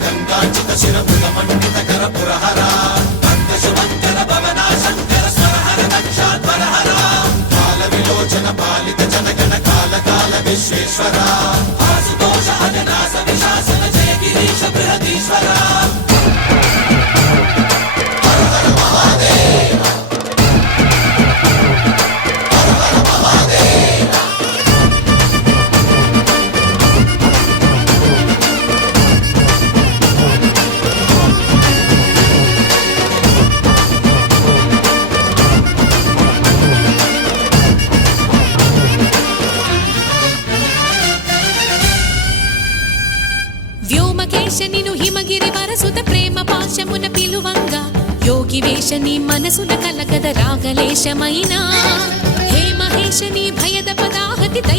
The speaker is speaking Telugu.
గంగాచిత శిరమృగమండిత కర పురహర శుభంకర భవనా శంకర స్వరహర దక్షాధ్వరహర కాల విలోచన పాలిత జనగణ కాల కాల విశ్వేశ్వర ఆశుతోష అజనాస విశాసన జయ గిరీశ బృహదీశ్వర వ్యోమకేశనిను హిమగిరి వరసుత ప్రేమ పాశమున పిలువంగా యోగి వేషని మనసున కలగద రాగలేశమైనా హే మహేశని భయద పదాహతి దైత్య